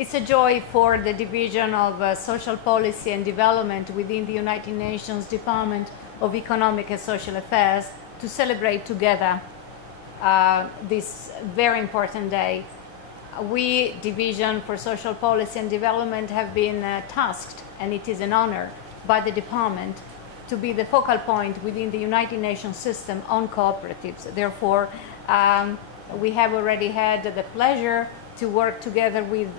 It's a joy for the Division of Social Policy and Development within the United Nations Department of Economic and Social Affairs to celebrate together this very important day. We, Division for Social Policy and Development, have been tasked, and it is an honor, by the department to be the focal point within the United Nations system on cooperatives. Therefore, we have already had the pleasure to work together with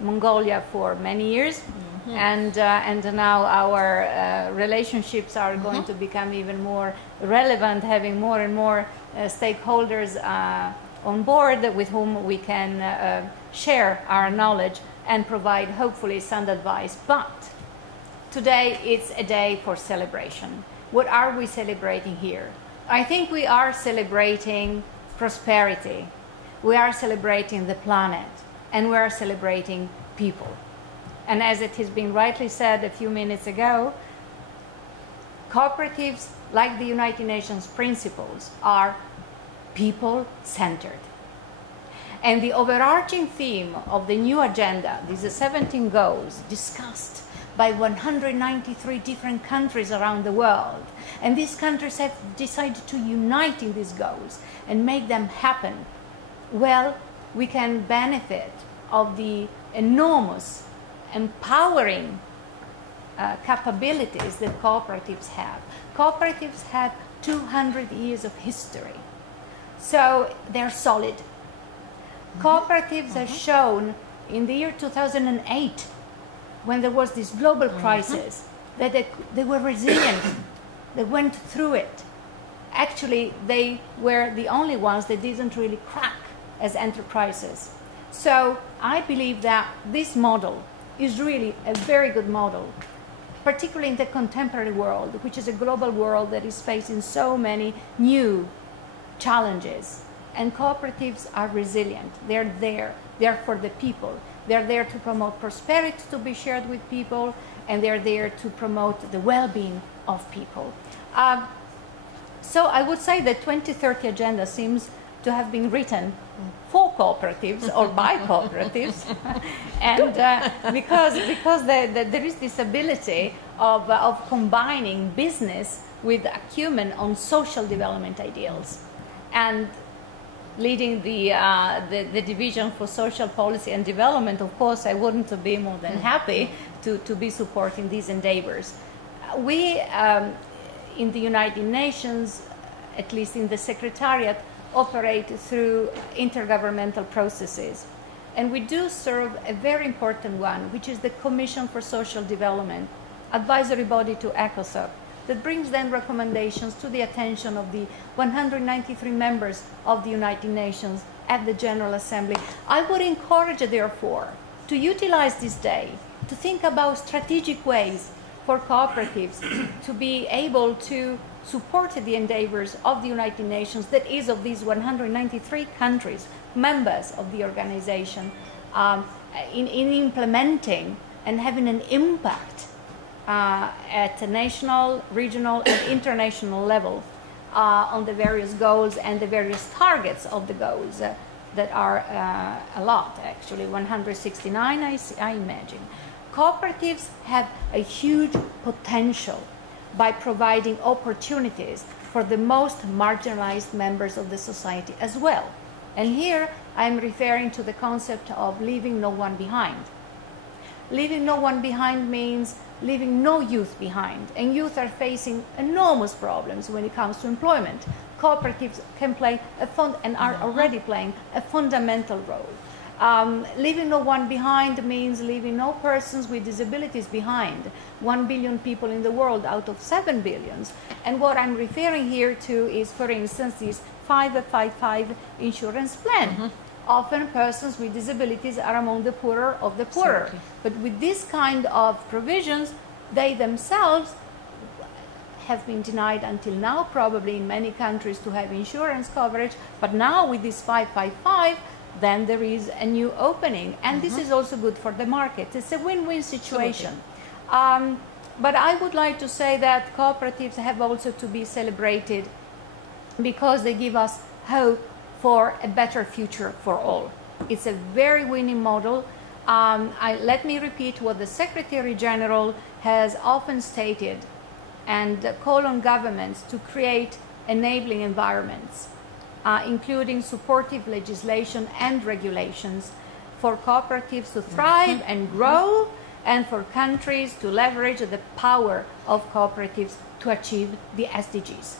Mongolia for many years, and now our relationships are going to become even more relevant, having more and more stakeholders on board with whom we can share our knowledge and provide hopefully sound advice. But today it's a day for celebration. What are we celebrating here? I think we are celebrating prosperity. We are celebrating the planet, and we are celebrating people. And as it has been rightly said a few minutes ago, cooperatives, like the United Nations principles, are people-centered. And the overarching theme of the new agenda, these 17 goals discussed by 193 different countries around the world, and these countries have decided to unite in these goals and make them happen, well, we can benefit of the enormous, empowering capabilities that cooperatives have. Cooperatives have 200 years of history, so they're solid. Cooperatives have shown in the year 2008, when there was this global crisis, that they were resilient. They went through it. Actually, they were the only ones that didn't really crack as enterprises. So I believe that this model is really a very good model, particularly in the contemporary world, which is a global world that is facing so many new challenges. And cooperatives are resilient. They're there. They're for the people. They're there to promote prosperity to be shared with people, and they're there to promote the well-being of people. So I would say the 2030 agenda seems to have been written for cooperatives or by cooperatives, and because there is this ability of combining business with acumen on social development ideals, and leading the Division for Social Policy and Development, of course, I wouldn't be more than happy to be supporting these endeavors. We, in the United Nations, at least in the Secretariat, operate through intergovernmental processes. And we do serve a very important one, which is the Commission for Social Development, advisory body to ECOSOC, that brings then recommendations to the attention of the 193 members of the United Nations at the General Assembly. I would encourage, therefore, to utilize this day to think about strategic ways for cooperatives to be able to support the endeavors of the United Nations, that is, of these 193 countries, members of the organization, in implementing and having an impact at a national, regional, and international level on the various goals and the various targets of the goals that are a lot, actually, 169, I imagine. Cooperatives have a huge potential by providing opportunities for the most marginalized members of the society as well. And here I'm referring to the concept of leaving no one behind. Leaving no one behind means leaving no youth behind, and youth are facing enormous problems when it comes to employment. Cooperatives can play and are already playing a fundamental role. Leaving no one behind means leaving no persons with disabilities behind. 1 billion people in the world out of 7 billion. And what I'm referring here to is, for instance, this 555 insurance plan. Often persons with disabilities are among the poorer of the poorer. Certainly. But with this kind of provisions, they themselves have been denied until now, probably in many countries, to have insurance coverage. But now with this 555, then there is a new opening. And this is also good for the market. It's a win-win situation. But I would like to say that cooperatives have also to be celebrated because they give us hope for a better future for all. It's a very winning model. Let me repeat what the Secretary General has often stated and call on governments to create enabling environments, including supportive legislation and regulations for cooperatives to thrive and grow, and for countries to leverage the power of cooperatives to achieve the SDGs.